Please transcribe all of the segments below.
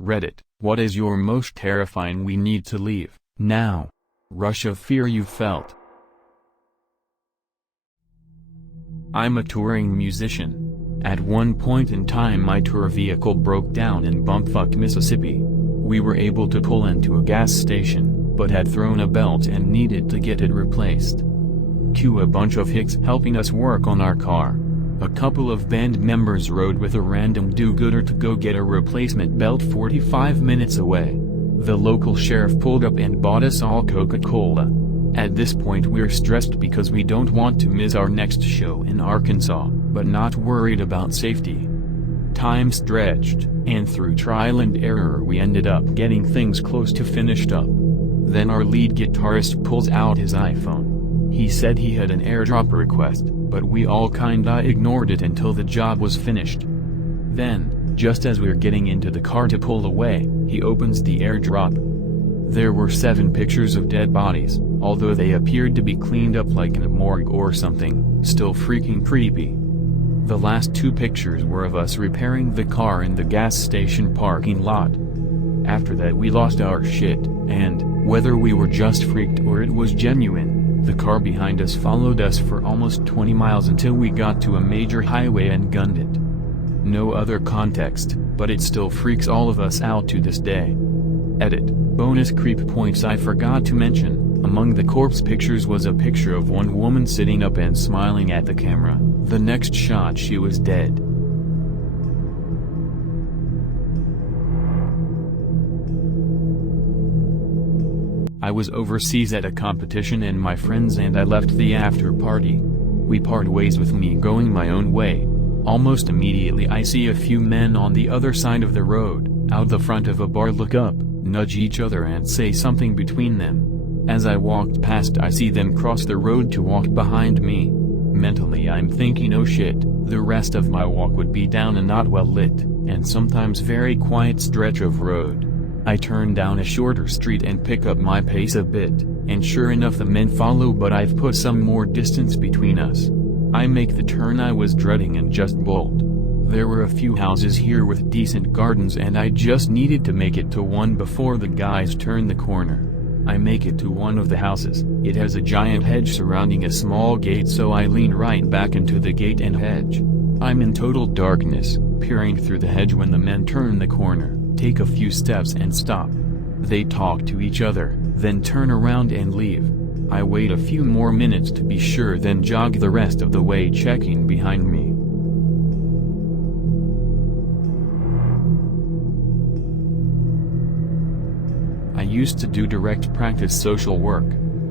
Reddit, what is your most terrifying we need to leave, now, rush of fear you felt? I'm a touring musician. At one point in time my tour vehicle broke down in bumfuck Mississippi. We were able to pull into a gas station, but had thrown a belt and needed to get it replaced. Cue a bunch of hicks helping us work on our car. A couple of band members rode with a random do-gooder to go get a replacement belt 45 minutes away. The local sheriff pulled up and bought us all Coca-Cola. At this point we're stressed because we don't want to miss our next show in Arkansas, but not worried about safety. Time stretched, and through trial and error we ended up getting things close to finished up. Then our lead guitarist pulls out his iPhone. He said he had an airdrop request, but we all kinda ignored it until the job was finished. Then, just as we're getting into the car to pull away, he opens the airdrop. There were 7 pictures of dead bodies, although they appeared to be cleaned up like in a morgue or something, still freaking creepy. The last 2 pictures were of us repairing the car in the gas station parking lot. After that we lost our shit, and, whether we were just freaked or it was genuine, the car behind us followed us for almost 20 miles until we got to a major highway and gunned it. No other context, but it still freaks all of us out to this day. Edit. Bonus creep points I forgot to mention, among the corpse pictures was a picture of one woman sitting up and smiling at the camera. The next shot she was dead. I was overseas at a competition and my friends and I left the after party. We part ways with me going my own way. Almost immediately I see a few men on the other side of the road, out the front of a bar, look up, nudge each other and say something between them. As I walked past I see them cross the road to walk behind me. Mentally I'm thinking, oh shit, the rest of my walk would be down a not well lit, and sometimes very quiet stretch of road. I turn down a shorter street and pick up my pace a bit, and sure enough the men follow, but I've put some more distance between us. I make the turn I was dreading and just bolt. There were a few houses here with decent gardens and I just needed to make it to one before the guys turn the corner. I make it to one of the houses. It has a giant hedge surrounding a small gate, so I lean right back into the gate and hedge. I'm in total darkness, peering through the hedge when the men turn the corner, take a few steps and stop. They talk to each other, then turn around and leave. I wait a few more minutes to be sure, then jog the rest of the way checking behind me. I used to do direct practice social work.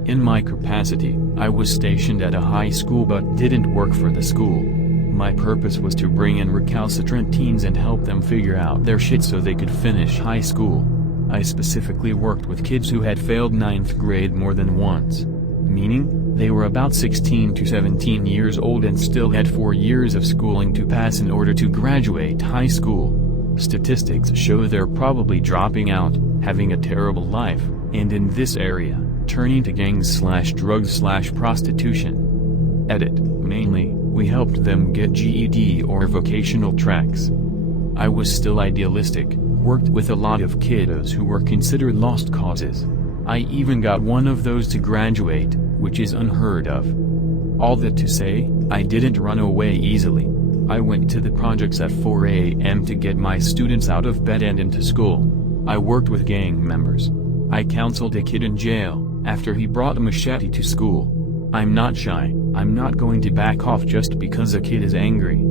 In my capacity, I was stationed at a high school but didn't work for the school. My purpose was to bring in recalcitrant teens and help them figure out their shit so they could finish high school. I specifically worked with kids who had failed 9th grade more than once. Meaning, they were about 16 to 17 years old and still had 4 years of schooling to pass in order to graduate high school. Statistics show they're probably dropping out, having a terrible life, and in this area, turning to gangs/drugs/prostitution. Edit. Mainly, we helped them get GED or vocational tracks. I was still idealistic, worked with a lot of kiddos who were considered lost causes. I even got one of those to graduate, which is unheard of. All that to say, I didn't run away easily. I went to the projects at 4 a.m. to get my students out of bed and into school. I worked with gang members. I counseled a kid in jail, after he brought a machete to school. I'm not shy, I'm not going to back off just because a kid is angry.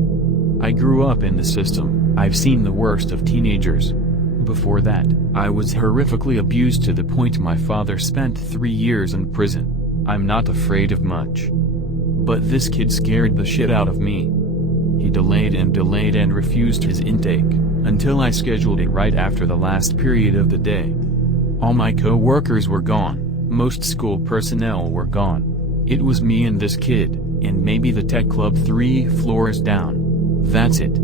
I grew up in the system, I've seen the worst of teenagers. Before that, I was horrifically abused to the point my father spent 3 years in prison. I'm not afraid of much. But this kid scared the shit out of me. He delayed and refused his intake, until I scheduled it right after the last period of the day. All my co-workers were gone, most school personnel were gone. It was me and this kid, and maybe the tech club 3 floors down. That's it.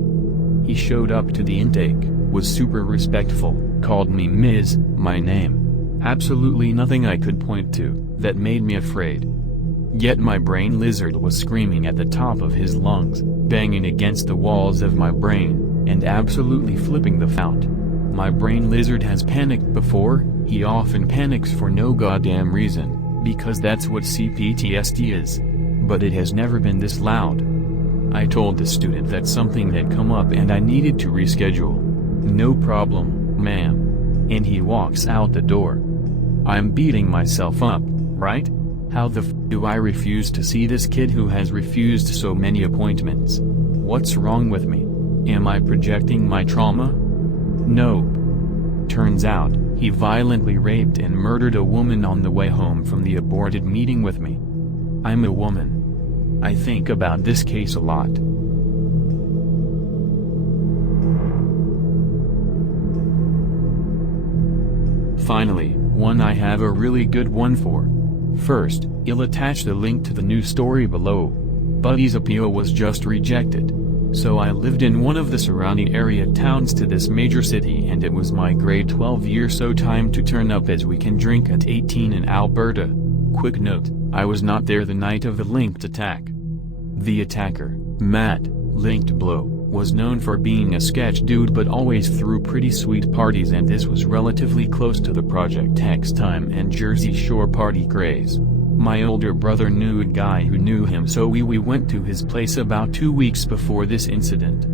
He showed up to the intake, was super respectful, called me Ms., my name. Absolutely nothing I could point to that made me afraid. Yet my brain lizard was screaming at the top of his lungs, banging against the walls of my brain, and absolutely flipping the f out. My brain lizard has panicked before. He often panics for no goddamn reason, because that's what CPTSD is. But it has never been this loud. I told the student that something had come up and I needed to reschedule. No problem, ma'am. And he walks out the door. I'm beating myself up, right? How the f do I refuse to see this kid who has refused so many appointments? What's wrong with me? Am I projecting my trauma? Nope. Turns out, he violently raped and murdered a woman on the way home from the aborted meeting with me. I'm a woman. I think about this case a lot. Finally, one I have a really good one for. First, I'll attach the link to the new story below. Buddy's appeal was just rejected. So I lived in one of the surrounding area towns to this major city, and it was my grade 12 year so time to turn up as we can drink at 18 in Alberta. Quick note, I was not there the night of the linked attack. The attacker, Matt, linked blow, was known for being a sketch dude but always threw pretty sweet parties, and this was relatively close to the Project X time and Jersey Shore party craze. My older brother knew a guy who knew him, so we went to his place about 2 weeks before this incident.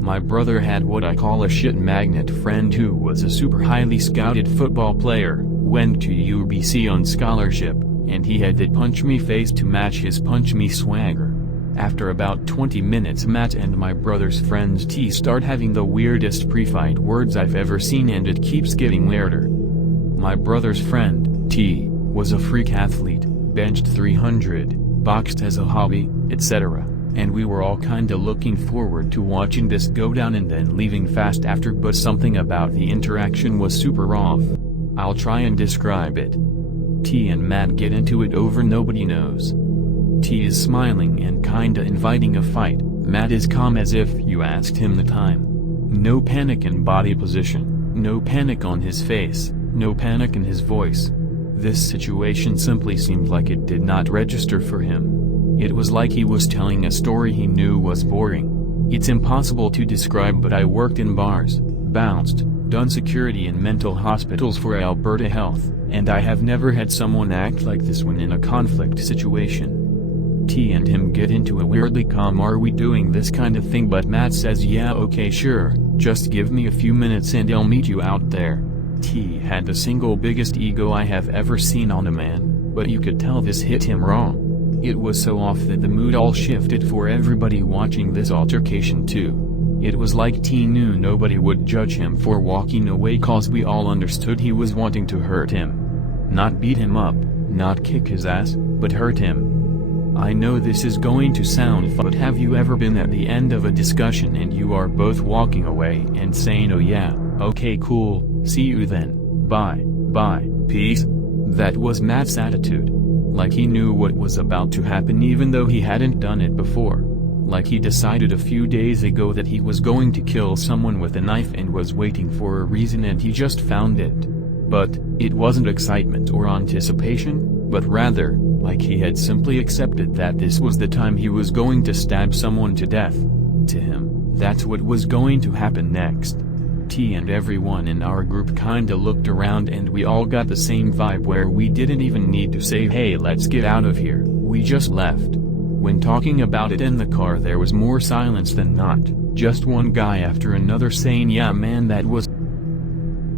My brother had what I call a shit magnet friend who was a super highly scouted football player, went to UBC on scholarship, and he had that punch me face to match his punch me swagger. After about 20 minutes, Matt and my brother's friends T start having the weirdest pre-fight words I've ever seen, and it keeps getting weirder. My brother's friend, T, was a freak athlete, benched 300, boxed as a hobby, etc., and we were all kinda looking forward to watching this go down and then leaving fast after, but something about the interaction was super off. I'll try and describe it. T and Matt get into it over nobody knows. T is smiling and kinda inviting a fight. Matt is calm as if you asked him the time. No panic in body position, no panic on his face, no panic in his voice. This situation simply seemed like it did not register for him. It was like he was telling a story he knew was boring. It's impossible to describe, but I worked in bars, bounced, done security in mental hospitals for Alberta Health, and I have never had someone act like this when in a conflict situation. T and him get into a weirdly calm "are we doing this kind of thing," but Matt says yeah okay sure, just give me a few minutes and I'll meet you out there. T had the single biggest ego I have ever seen on a man, but you could tell this hit him wrong. It was so off that the mood all shifted for everybody watching this altercation too. It was like T knew nobody would judge him for walking away cause we all understood he was wanting to hurt him. Not beat him up, not kick his ass, but hurt him. I know this is going to sound fun, but have you ever been at the end of a discussion and you are both walking away and saying oh yeah, okay cool, see you then, bye, peace? That was Matt's attitude. Like he knew what was about to happen even though he hadn't done it before. Like he decided a few days ago that he was going to kill someone with a knife and was waiting for a reason and he just found it. But, it wasn't excitement or anticipation, but rather, like he had simply accepted that this was the time he was going to stab someone to death. To him, that's what was going to happen next. T and everyone in our group kinda looked around and we all got the same vibe where we didn't even need to say hey let's get out of here, we just left. When talking about it in the car there was more silence than not, just one guy after another saying yeah man that was.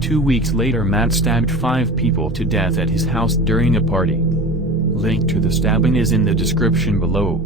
2 weeks later Matt stabbed 5 people to death at his house during a party. Link to the stabbing is in the description below.